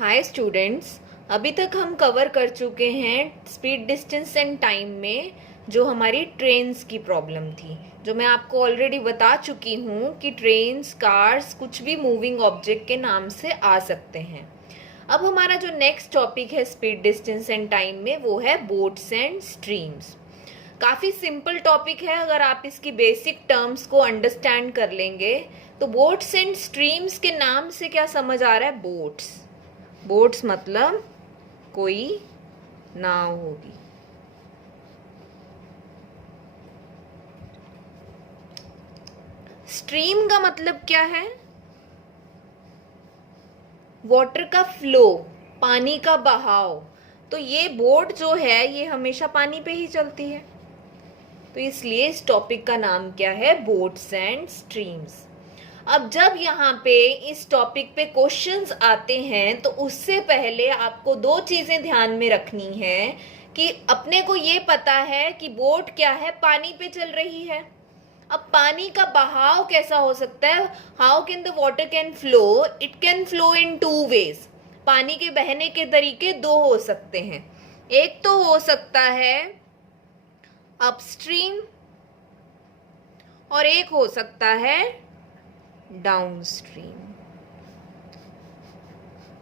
Hi students. अभी तक हम कवर कर चुके हैं स्पीड डिस्टेंस एंड टाइम में जो हमारी ट्रेन्स की प्रॉब्लम थी, जो मैं आपको ऑलरेडी बता चुकी हूँ कि ट्रेन्स, कार्स, कुछ भी मूविंग ऑब्जेक्ट के नाम से आ सकते हैं। अब हमारा जो नेक्स्ट टॉपिक है स्पीड डिस्टेंस एंड टाइम में वो है बोट्स एंड स्ट्रीम्स। काफ़ी सिंपल टॉपिक है, अगर आप इसकी बेसिक टर्म्स को अंडरस्टैंड कर लेंगे तो बोट्स एंड स्ट्रीम्स के नाम से क्या समझ आ रहा है? बोट्स। बोट्स मतलब कोई नाव होगी। स्ट्रीम का मतलब क्या है? वाटर का फ्लो, पानी का बहाव। तो ये बोट जो है ये हमेशा पानी पे ही चलती है, तो इसलिए इस टॉपिक का नाम क्या है? Boats and streams. अब जब यहाँ पे इस टॉपिक पे क्वेश्चंस आते हैं तो उससे पहले आपको दो चीजें ध्यान में रखनी है कि अपने को ये पता है कि बोट क्या है? पानी पे चल रही है। अब पानी का बहाव कैसा हो सकता है? How can the water can flow? It can flow in two ways. पानी के बहने के तरीके दो हो सकते हैं। एक तो हो सकता है अपस्ट्रीम और एक हो सकता है डाउनस्ट्रीम।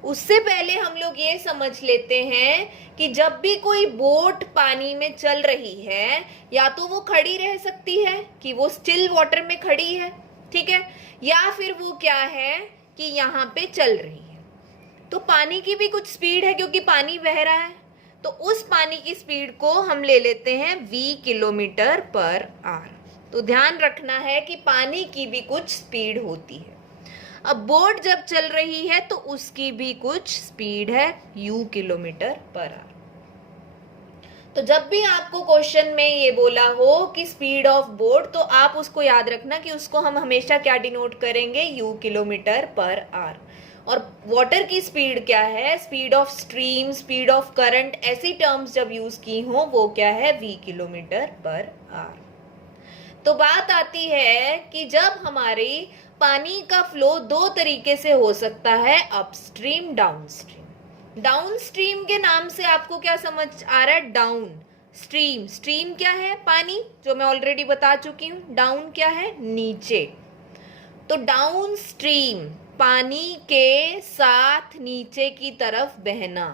उससे पहले हम लोग ये समझ लेते हैं कि जब भी कोई बोट पानी में चल रही है या तो वो खड़ी रह सकती है कि वो स्टिल वाटर में खड़ी है, ठीक है, या फिर वो क्या है कि यहाँ पे चल रही है। तो पानी की भी कुछ स्पीड है क्योंकि पानी बह रहा है, तो उस पानी की स्पीड को हम ले लेते हैं v किलोमीटर पर आवर। तो ध्यान रखना है कि पानी की भी कुछ स्पीड होती है। अब बोट जब चल रही है तो उसकी भी कुछ स्पीड है u किलोमीटर पर आवर। तो जब भी आपको क्वेश्चन में ये बोला हो कि स्पीड ऑफ बोट, तो आप उसको याद रखना कि उसको हम हमेशा क्या डिनोट करेंगे? u kilometre per hour. और वाटर की स्पीड क्या है? Speed of stream, speed of current, ऐसी टर्म्स जब यूज की हो वो क्या है? v kilometre per our. तो बात आती है कि जब हमारी पानी का फ्लो दो तरीके से हो सकता है, अपस्ट्रीम, डाउनस्ट्रीम। डाउनस्ट्रीम के नाम से आपको क्या समझ आ रहा है? Down stream. स्ट्रीम क्या है? पानी, जो मैं ऑलरेडी बता चुकी हूं। डाउन क्या है? नीचे। तो डाउन स्ट्रीम, पानी के साथ नीचे की तरफ बहना।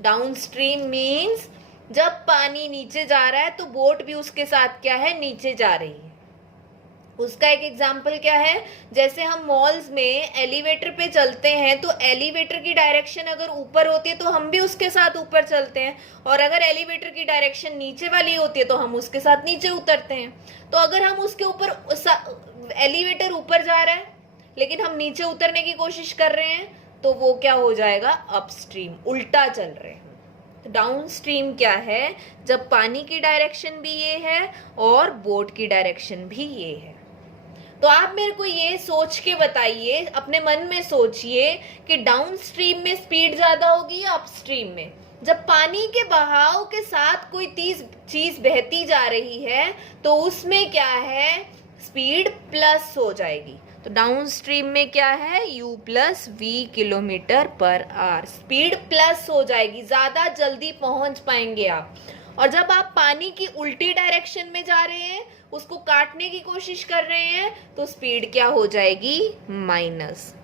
डाउन स्ट्रीम मीन्स जब पानी नीचे जा रहा है तो बोट भी उसके साथ क्या है? नीचे जा रही है। उसका एक एग्जाम्पल क्या है? जैसे हम मॉल्स में एलिवेटर पे चलते हैं तो एलिवेटर की डायरेक्शन अगर ऊपर होती है तो हम भी उसके साथ ऊपर चलते हैं, और अगर एलिवेटर की डायरेक्शन नीचे वाली होती है तो हम उसके साथ नीचे उतरते हैं। तो अगर हम उसके ऊपर, एलिवेटर ऊपर जा रहा है लेकिन हम नीचे उतरने की कोशिश कर रहे हैं, तो वो क्या हो जाएगा? अपस्ट्रीम, उल्टा चल रहे हैं। तो डाउन स्ट्रीम क्या है? जब पानी की डायरेक्शन भी ये है और बोट की डायरेक्शन भी ये है। तो आप मेरे को ये सोच के बताइए, अपने मन में सोचिए कि डाउन स्ट्रीम में स्पीड ज्यादा होगी या अपस्ट्रीम में? जब पानी के बहाव के साथ कोई चीज बहती जा रही है तो उसमें क्या है? स्पीड प्लस हो जाएगी। तो डाउन स्ट्रीम में क्या है? u plus v kilometre per hour. Speed plus हो जाएगी, ज्यादा जल्दी पहुंच पाएंगे आप। और जब आप पानी की उल्टी डायरेक्शन में जा रहे हैं, उसको काटने की कोशिश कर रहे हैं, तो स्पीड क्या हो जाएगी? माइनस।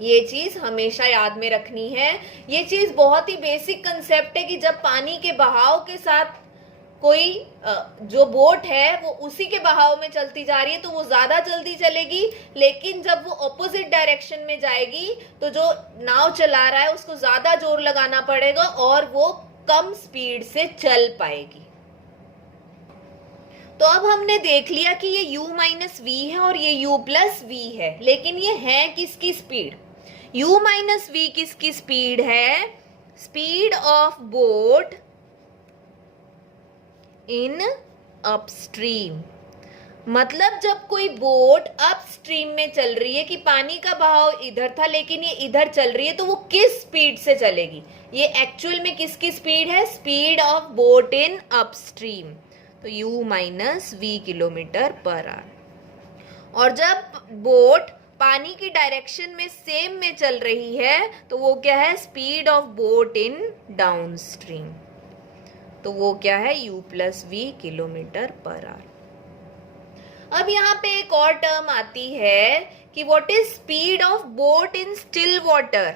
ये चीज हमेशा याद में रखनी है। ये चीज बहुत ही बेसिक कंसेप्ट है कि जब पानी के बहाव के साथ कोई जो बोट है वो उसी के बहाव में चलती जा रही है तो वो ज्यादा जल्दी चलेगी, लेकिन जब वो ऑपोजिट डायरेक्शन में जाएगी तो जो नाव चला रहा है उसको ज्यादा जोर लगाना पड़ेगा और वो कम स्पीड से चल पाएगी। तो अब हमने देख लिया कि ये u माइनस वी है और ये u प्लस वी है, लेकिन ये है किसकी स्पीड? u माइनस वी किसकी स्पीड है? Speed of boat in upstream. मतलब जब कोई बोट अपस्ट्रीम में चल रही है कि पानी का बहाव इधर था लेकिन ये इधर चल रही है, तो वो किस स्पीड से चलेगी? ये एक्चुअल में किसकी स्पीड है? Speed of boat in upstream. तो u minus v kilometre per hour. और जब बोट पानी की डायरेक्शन में सेम में चल रही है तो वो क्या है, speed of boat in downstream. तो वो क्या है, u plus v kilometre per hour. अब यहाँ पे एक और टर्म आती है कि what is speed of boat in still water.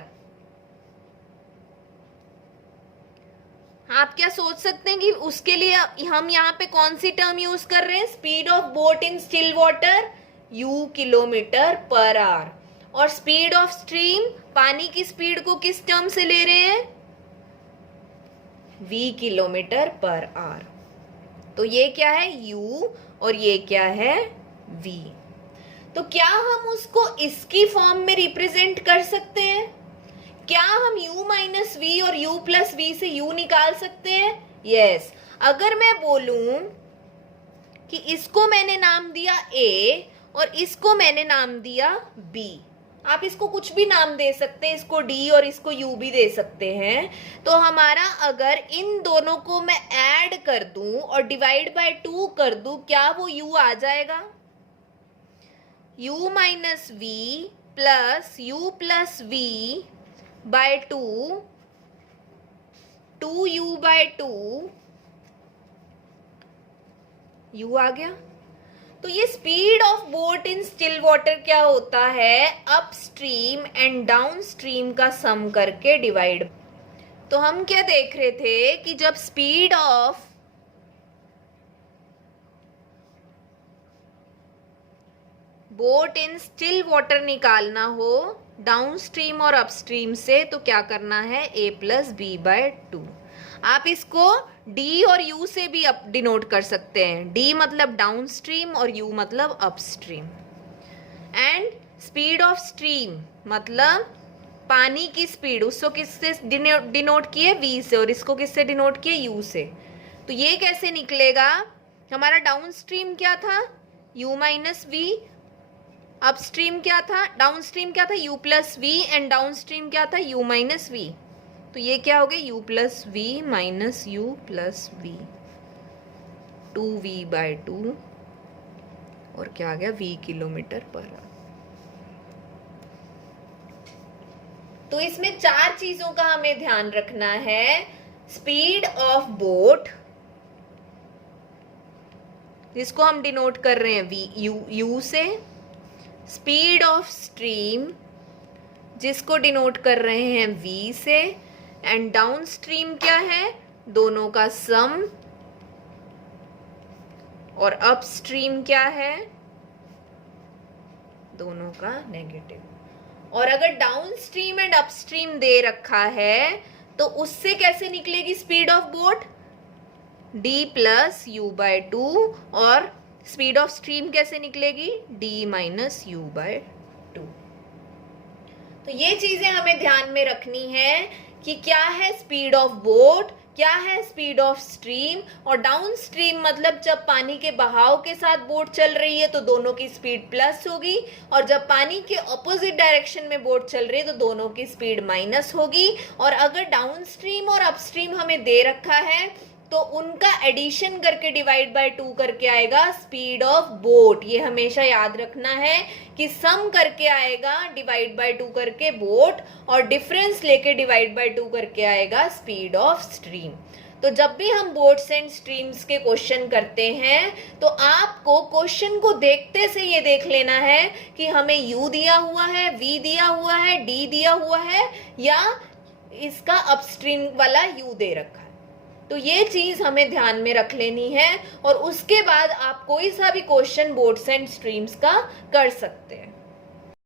आप क्या सोच सकते हैं कि उसके लिए हम यहाँ पे कौन सी टर्म यूज कर रहे हैं, speed of boat in still water u kilometre per hour, और स्पीड ऑफ स्ट्रीम, पानी की स्पीड को किस टर्म से ले रहे हैं, v किलोमीटर पर आवर। तो ये क्या है u और ये क्या है v। तो क्या हम उसको इसकी फॉर्म में रिप्रेजेंट कर सकते हैं, क्या हम u माइनस वी और u प्लस वी से u निकाल सकते हैं, यस। अगर मैं बोलूं कि इसको मैंने नाम दिया a और इसको मैंने नाम दिया b, आप इसको कुछ भी नाम दे सकते हैं, इसको d और इसको u भी दे सकते हैं। तो हमारा अगर इन दोनों को मैं ऐड कर दूं और डिवाइड बाय 2 कर दूं, क्या वो u आ जाएगा, u minus v plus u plus v by 2, 2u by 2, u आ गया। तो ये speed of boat in still water क्या होता है, upstream and downstream का सम करके डिवाइड। तो हम क्या देख रहे थे कि जब speed of boat in still water निकालना हो डाउन स्ट्रीम और अप स्ट्रीम से, तो क्या करना है, a प्लस बी बाय 2। आप इसको d और u से भी डिनोट कर सकते हैं, d मतलब डाउन स्ट्रीम और u मतलब up stream. And speed of stream मतलब पानी की स्पीड, उसको किससे डिनोट किए, v से, और इसको किससे डिनोट किए, u से। तो ये कैसे निकलेगा, हमारा डाउन स्ट्रीम क्या था, u minus v, upstream क्या था, डाउन स्ट्रीम क्या था, u plus v, and downstream क्या था, u माइनस वी। तो ये क्या हो गया, u plus v minus u plus v, 2v by 2, और क्या आ गया, v किलोमीटर पर आवर। तो इसमें 4 चीजों का हमें ध्यान रखना है, स्पीड ऑफ बोट जिसको हम डिनोट कर रहे हैं u से, स्पीड ऑफ स्ट्रीम जिसको डिनोट कर रहे हैं v से, एंड डाउन स्ट्रीम क्या है, दोनों का सम, और अप स्ट्रीम क्या है, दोनों का नेगेटिव। और अगर down stream and up stream दे रखा है तो उससे कैसे निकलेगी speed of boat, d plus u by 2, और स्पीड ऑफ स्ट्रीम कैसे निकलेगी, d माइनस यू बाय 2। तो ये चीजें हमें ध्यान में रखनी है कि क्या है स्पीड ऑफ बोट, क्या है स्पीड ऑफ स्ट्रीम, और डाउन स्ट्रीम मतलब जब पानी के बहाव के साथ बोट चल रही है तो दोनों की स्पीड प्लस होगी, और जब पानी के ऑपोजिट डायरेक्शन में बोट चल रही है तो दोनों की स्पीड माइनस होगी। और अगर डाउन स्ट्रीम और अप स्ट्रीम हमें दे रखा है तो उनका एडिशन करके डिवाइड बाय 2 करके आएगा स्पीड ऑफ बोट। ये हमेशा याद रखना है कि सम करके आएगा डिवाइड बाय 2 करके बोट, और डिफरेंस लेके डिवाइड बाय 2 करके आएगा स्पीड ऑफ स्ट्रीम। तो जब भी हम बोट्स एंड स्ट्रीम्स के क्वेश्चन करते हैं तो आपको क्वेश्चन को देखते से ये देख लेना है कि हमें u दिया हुआ है, v दिया हुआ है, d दिया हुआ है, या इसका अपस्ट्रीम वाला u दे रखा है। तो ये चीज हमें ध्यान में रख लेनी है, और उसके बाद आप कोई सा भी क्वेश्चन बोट्स एंड स्ट्रीम्स का कर सकते हैं।